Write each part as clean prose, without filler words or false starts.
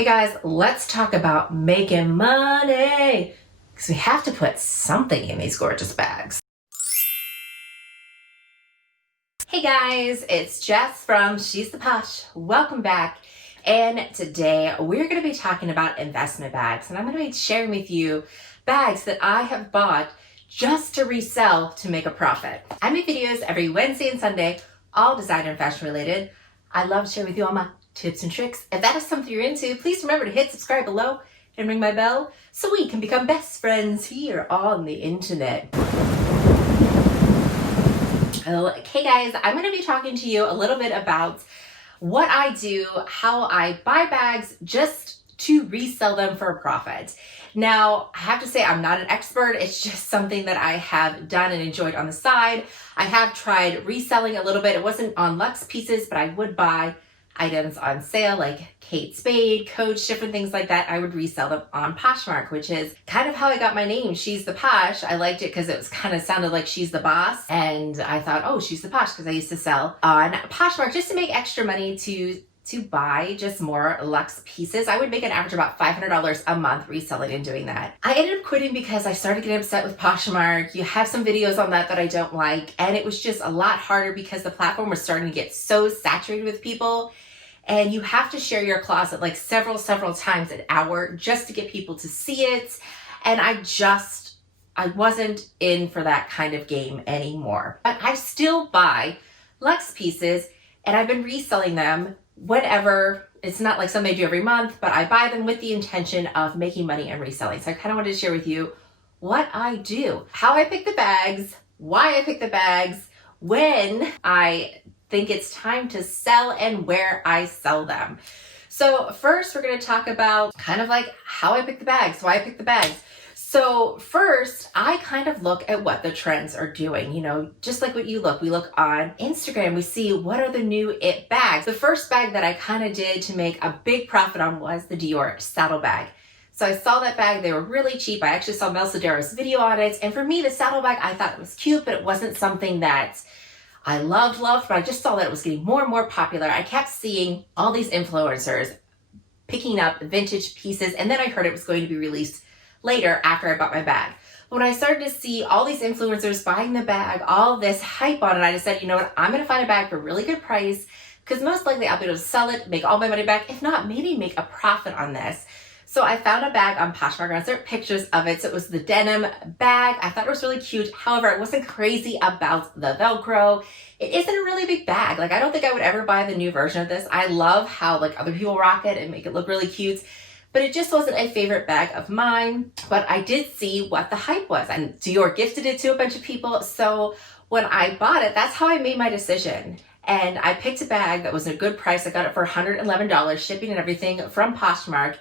Hey guys, let's talk about making money because we have to put something in these gorgeous bags. Hey guys, it's Jess from She's the Posh. Welcome back. And today we're going to be talking about investment bags, and I'm going to be sharing with you bags that I have bought just to resell to make a profit. I make videos every Wednesday and Sunday, all design and fashion related. I love to share with you all my tips and tricks. If that is something you're into, please remember to hit subscribe below and ring my bell so we can become best friends here on the internet. Okay guys, I'm going to be talking to you a little bit about what I do, how I buy bags just to resell them for a profit. Now, I have to say I'm not an expert. It's just something that I have done and enjoyed on the side. I have tried reselling a little bit. It wasn't on luxe pieces, but I would buy items on sale like Kate Spade, Coach, different things like that. I would resell them on Poshmark, which is kind of how I got my name, She's the Posh. I liked it because it was kind of sounded like She's the Boss. And I thought, oh, She's the Posh, because I used to sell on Poshmark just to make extra money to buy just more luxe pieces. I would make an average about $500 a month reselling and doing that. I ended up quitting because I started getting upset with Poshmark. You have some videos on that I don't like, and it was just a lot harder because the platform was starting to get so saturated with people, and you have to share your closet like several times an hour just to get people to see it. And I wasn't in for that kind of game anymore. But I still buy luxe pieces, and I've been reselling them whenever. It's not like something I do every month, but I buy them with the intention of making money and reselling. So I kind of wanted to share with you what I do, how I pick the bags, why I pick the bags, when I think it's time to sell, and where I sell them. So first we're going to talk about kind of like how I pick the bags, why I pick the bags. So first, I kind of look at what the trends are doing, just like what you look. We look on Instagram, we see what are the new it bags. The first bag that I kind of did to make a big profit on was the Dior saddlebag. So I saw that bag, they were really cheap. I actually saw Mel Sedaro's video on it. And for me, the saddlebag, I thought it was cute, but it wasn't something that I loved, but I just saw that it was getting more and more popular. I kept seeing all these influencers picking up vintage pieces, and then I heard it was going to be released later after I bought my bag. When I started to see all these influencers buying the bag, all this hype on it, I just said, you know what, I'm going to find a bag for a really good price, because most likely I'll be able to sell it, make all my money back. If not, maybe make a profit on this. So I found a bag on Poshmark, and I started pictures of it. So it was the denim bag. I thought it was really cute. However, I wasn't crazy about the Velcro. It isn't a really big bag. Like, I don't think I would ever buy the new version of this. I love how like other people rock it and make it look really cute, but it just wasn't a favorite bag of mine. But I did see what the hype was, and Dior gifted it to a bunch of people. So when I bought it, that's how I made my decision. And I picked a bag that was a good price. I got it for $111, shipping and everything from Poshmark.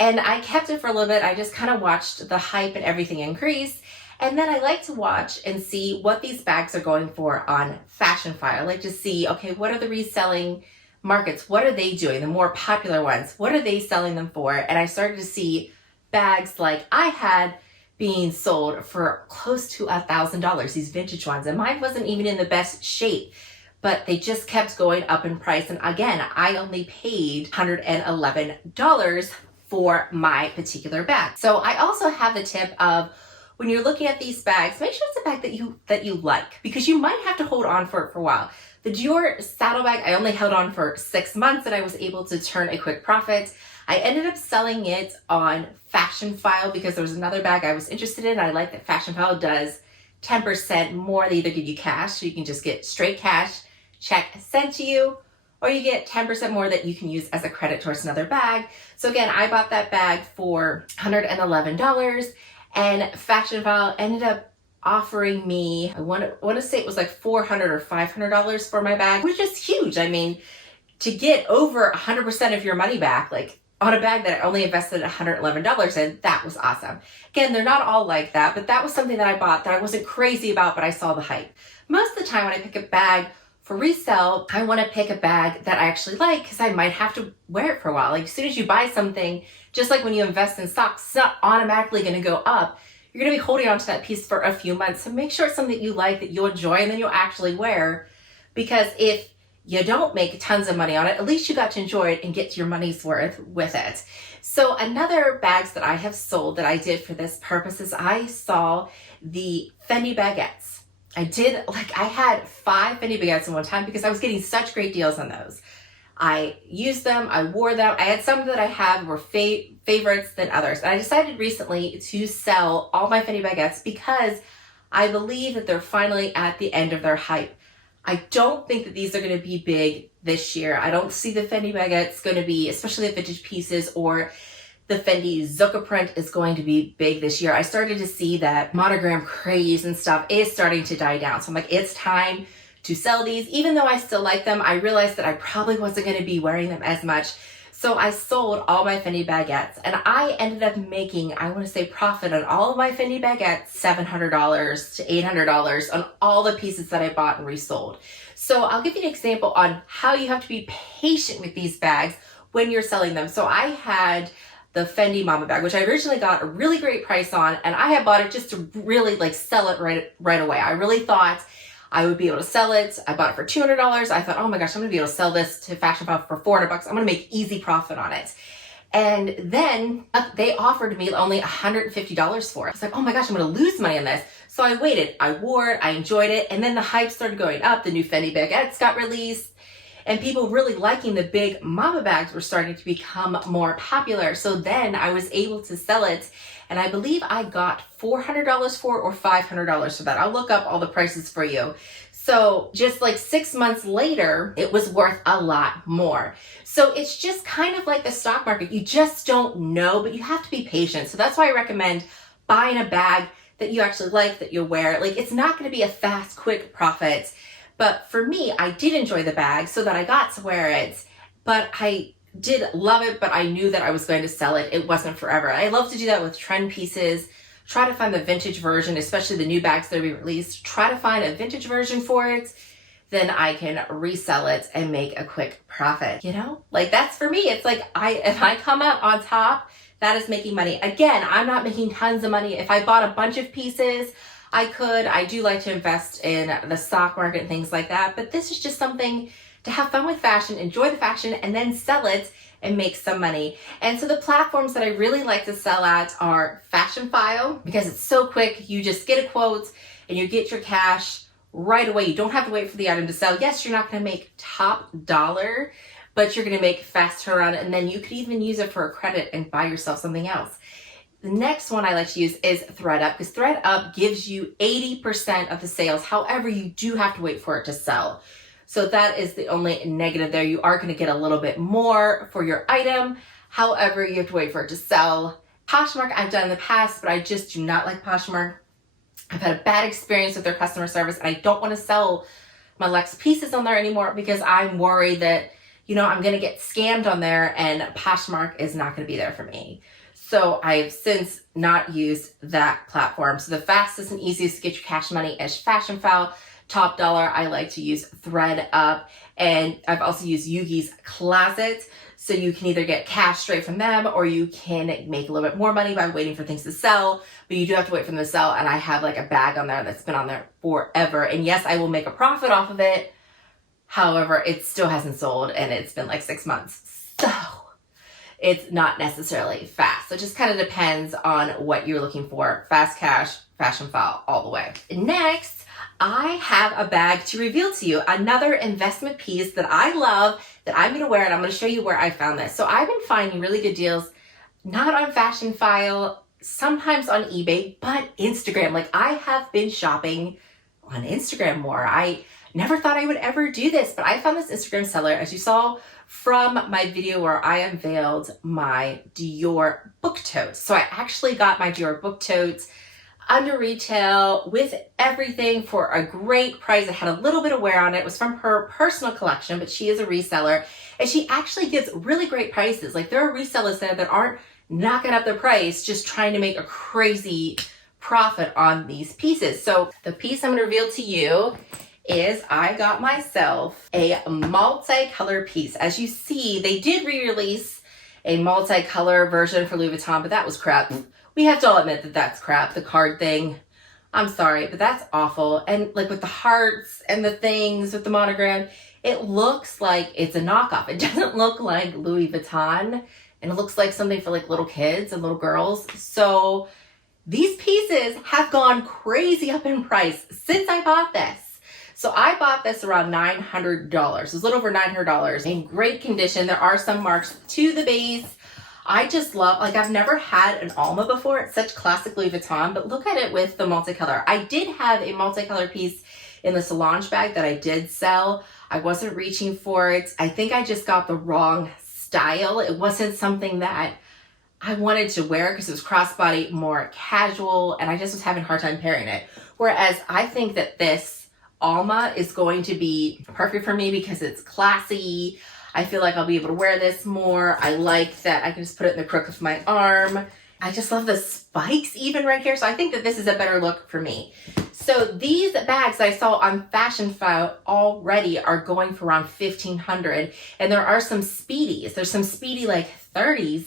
And I kept it for a little bit. I just kind of watched the hype and everything increase. And then I like to watch and see what these bags are going for on Fashion File. I like to see, okay, what are the reselling markets? What are they doing? The more popular ones, what are they selling them for? And I started to see bags like I had being sold for close to $1,000, these vintage ones. And mine wasn't even in the best shape, but they just kept going up in price. And again, I only paid $111 for my particular bag. So I also have the tip of, when you're looking at these bags, make sure it's a bag that you like, because you might have to hold on for it for a while. The Dior saddlebag, I only held on for 6 months, and I was able to turn a quick profit. I ended up selling it on Fashion File because there was another bag I was interested in. I like that Fashion File does 10% more. They either give you cash, so you can just get straight cash, check sent to you, or you get 10% more that you can use as a credit towards another bag. So again, I bought that bag for $111, and Fashion File ended up offering me, I want to say it was like $400 or $500 for my bag, which is huge. I mean, to get over 100% of your money back, like on a bag that I only invested $111 in, that was awesome. Again, they're not all like that, but that was something that I bought that I wasn't crazy about, but I saw the hype. Most of the time when I pick a bag for resale, I want to pick a bag that I actually like, because I might have to wear it for a while. Like, as soon as you buy something, just like when you invest in stocks, it's not automatically going to go up. You're going to be holding on to that piece for a few months. So make sure it's something that you like, that you'll enjoy, and then you'll actually wear. Because if you don't make tons of money on it. At least you got to enjoy it and get your money's worth with it. So another bags that I have sold that I did for this purpose is I saw the Fendi baguettes. I had 5 Fendi baguettes in one time because I was getting such great deals on those. I used them, I wore them. I had some that I had were favorites than others. And I decided recently to sell all my Fendi baguettes because I believe that they're finally at the end of their hype. I don't think that these are going to be big this year. I don't see the Fendi baguettes going to be, especially the vintage pieces, or the Fendi Zucca print is going to be big this year. I started to see that monogram craze and stuff is starting to die down. So I'm like, it's time to sell these. Even though I still like them, I realized that I probably wasn't going to be wearing them as much. So I sold all my Fendi baguettes and I ended up making, I want to say, profit on all of my Fendi baguettes, $700 to $800 on all the pieces that I bought and resold. So I'll give you an example on how you have to be patient with these bags when you're selling them. So I had the Fendi Mama bag, which I originally got a really great price on, and I had bought it just to really sell it right away. I really thought I would be able to sell it. I bought it for $200. I thought, oh my gosh, I'm gonna be able to sell this to Fashion File for $400. I'm gonna make easy profit on it. And then they offered me only $150 for it. I was like, oh my gosh, I'm gonna lose money on this. So I waited, I wore it, I enjoyed it. And then the hype started going up. The new Fendi baguettes got released and people really liking the big mama bags were starting to become more popular. So then I was able to sell it. And I believe I got $400 for it or $500 for that. I'll look up all the prices for you. So just 6 months later, it was worth a lot more. So it's just kind of like the stock market. You just don't know, but you have to be patient. So that's why I recommend buying a bag that you actually like, that you'll wear. It's not going to be a fast, quick profit. But for me, I did enjoy the bag so that I got to wear it. But I did love it, but I knew that I was going to sell it. It wasn't forever. I love to do that with trend pieces. Try to find the vintage version, especially the new bags that will be released. Try to find a vintage version for it. Then I can resell it and make a quick profit. That's for me. It's if I come out on top, that is making money. Again, I'm not making tons of money. If I bought a bunch of pieces, I do like to invest in the stock market and things like that. But this is just something to have fun with fashion, enjoy the fashion, and then sell it and make some money. And so the platforms that I really like to sell at are Fashion File, because it's so quick. You just get a quote and you get your cash right away. You don't have to wait for the item to sell. Yes, you're not going to make top dollar, but you're going to make fast turnaround, and then you could even use it for a credit and buy yourself something else. The next one I like to use is ThreadUp, because ThreadUp gives you 80% of the sales. However, you do have to wait for it to sell. So that is the only negative there. You are going to get a little bit more for your item. However, you have to wait for it to sell. Poshmark I've done in the past, but I just do not like Poshmark. I've had a bad experience with their customer service, and I don't want to sell my Lex pieces on there anymore because I'm worried that, I'm going to get scammed on there and Poshmark is not going to be there for me. So I've since not used that platform. So the fastest and easiest to get your cash money is Fashion File. Top dollar, I like to use ThreadUp, and I've also used Yugi's Closet. So you can either get cash straight from them, or you can make a little bit more money by waiting for things to sell, but you do have to wait for them to sell. And I have a bag on there that's been on there forever. And yes, I will make a profit off of it. However, it still hasn't sold and it's been 6 months. So it's not necessarily fast. So it just kind of depends on what you're looking for. Fast cash, Fashion File, all the way. Next, I have a bag to reveal to you. Another investment piece that I love that I'm going to wear, and I'm going to show you where I found this. So I've been finding really good deals, not on Fashion File, sometimes on eBay, but Instagram. I have been shopping on Instagram more. I never thought I would ever do this, but I found this Instagram seller, as you saw from my video where I unveiled my Dior book totes. So I actually got my Dior book totes under retail with everything for a great price. It had a little bit of wear on it. It was from her personal collection, but she is a reseller, and she actually gives really great prices. There are resellers there that aren't knocking up the price, just trying to make a crazy profit on these pieces. So the piece I'm going to reveal to you is I got myself a multicolor piece. As you see, they did re-release a multicolor version for Louis Vuitton, but that was crap. We have to all admit that that's crap, the card thing. I'm sorry, but that's awful. And with the hearts and the things with the monogram, it looks like it's a knockoff. It doesn't look like Louis Vuitton, and it looks like something for like little kids and little girls. So these pieces have gone crazy up in price since I bought this. So I bought this around $900. It was a little over $900 in great condition. There are some marks to the base. I just love, like, I've never had an Alma before. It's such classic Louis Vuitton, but look at it with the multicolor. I did have a multicolor piece in the Solonge bag that I did sell. I wasn't reaching for it. I think I just got the wrong style. It wasn't something that I wanted to wear because it was crossbody, more casual, and I just was having a hard time pairing it. Whereas I think that this Alma is going to be perfect for me because it's classy. I feel like I'll be able to wear this more. I like that I can just put it in the crook of my arm. I just love the spikes even right here. So I think that this is a better look for me. So these bags I saw on Fashion File already are going for around $1,500. And there are some speedies. There's some speedy like 30s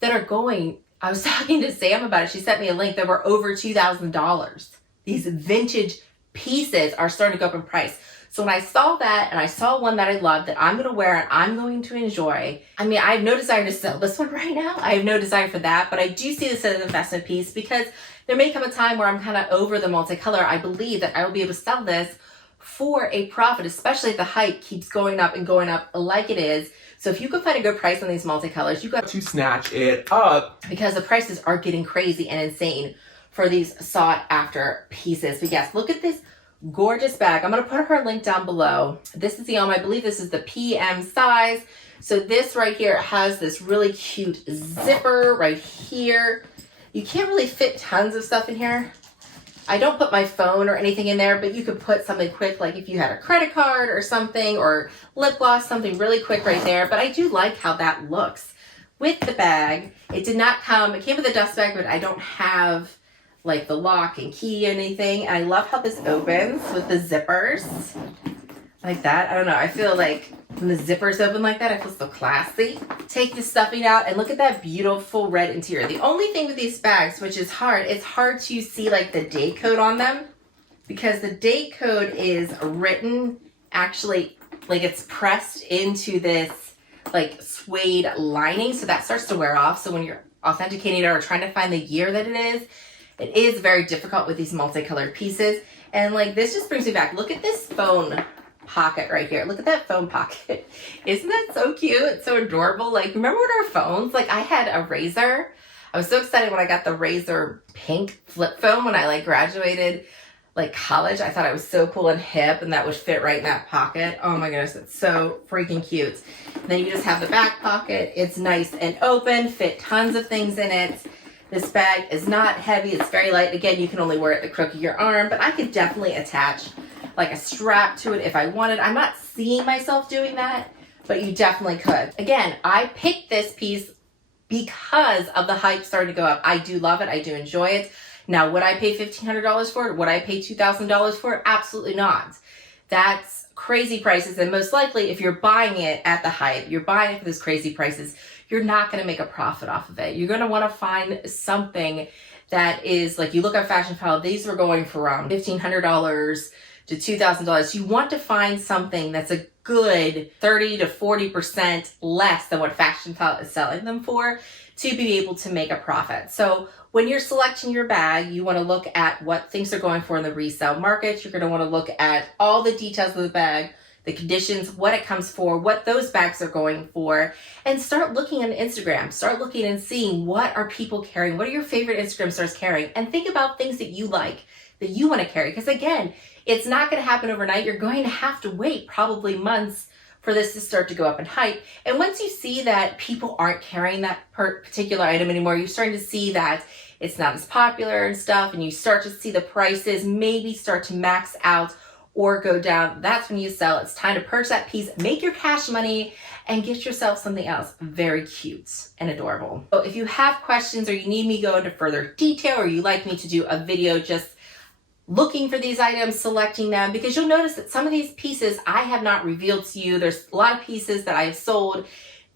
that are going. I was talking to Sam about it. She sent me a link that were over $2,000. These vintage pieces are starting to go up in price. So when I saw that, and I saw one that I love that I'm going to wear and I'm going to enjoy, I mean, I have no desire to sell this one right now. I have no desire for that, but I do see this as an investment piece because there may come a time where I'm kind of over the multicolor. I believe that I will be able to sell this for a profit, especially if the hype keeps going up and going up like it is. So if you can find a good price on these multicolors, you got to snatch it up because the prices are getting crazy and insane for these sought after pieces. But yes, look at this gorgeous bag. I'm going to put her link down below. This is the Alma. I believe this is the PM size. So this right here has this really cute zipper right here. You can't really fit tons of stuff in here. I don't put my phone or anything in there, but you could put something quick, like if you had a credit card or something, or lip gloss, something really quick right there. But I do like how that looks with the bag. It did not come, it came with a dust bag, but I don't have like the lock and key or anything. And I love how this opens with the zippers like that. I don't know. I feel like when the zippers open like that, I feel so classy. Take the stuffing out and look at that beautiful red interior. The only thing with these bags, which is hard, it's hard to see like the date code on them because the date code is written actually like it's pressed into this like suede lining. So that starts to wear off. So when you're authenticating it or trying to find the year that it is very difficult with these multicolored pieces. And like this just brings me back. Look at this phone pocket right here. Look at that phone pocket. Isn't that so cute? It's so adorable. Like, remember when our phones, like I had a Razor. I was so excited when I got the Razor pink flip phone when I like graduated like college. I thought I was so cool and hip and that would fit right in that pocket. Oh my goodness, it's so freaking cute. And then you just have the back pocket. It's nice and open, fit tons of things in it. This bag is not heavy, it's very light. Again, you can only wear it at the crook of your arm, but I could definitely attach like a strap to it if I wanted. I'm not seeing myself doing that, but you definitely could. Again, I picked this piece because of the hype starting to go up. I do love it, I do enjoy it. Now, would I pay $1,500 for it? Would I pay $2,000 for it? Absolutely not. That's crazy prices, and most likely if you're buying it at the hype, you're buying it for those crazy prices, you're not going to make a profit off of it. You're going to want to find something that is like, you look at Fashion File, these were going for around $1,500 to $2,000. You want to find something that's a good 30 to 40% less than what Fashion File is selling them for to be able to make a profit. So when you're selecting your bag, you want to look at what things are going for in the resale market. You're going to want to look at all the details of the bag, the conditions, what it comes for, what those bags are going for, and start looking on Instagram. Start looking and seeing what are people carrying, what are your favorite Instagram stars carrying, and think about things that you like, that you want to carry. Because again, it's not going to happen overnight. You're going to have to wait probably months for this to start to go up in hype. And once you see that people aren't carrying that particular item anymore, you're starting to see that it's not as popular and stuff, and you start to see the prices maybe start to max out or go down. That's when you sell. It's time to purchase that piece, make your cash money, and get yourself something else very cute and adorable. So if you have questions or you need me to go into further detail, or you like me to do a video just looking for these items, selecting them, because you'll notice that some of these pieces I have not revealed to you. There's a lot of pieces that I've sold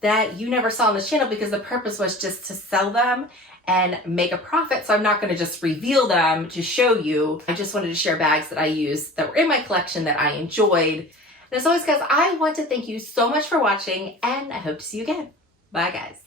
that you never saw on this channel because the purpose was just to sell them and make a profit. So I'm not going to just reveal them to show you. I just wanted to share bags that I used that were in my collection that I enjoyed. And And as always, guys, I want to thank you so much for watching, and I hope to see you again. Bye, guys.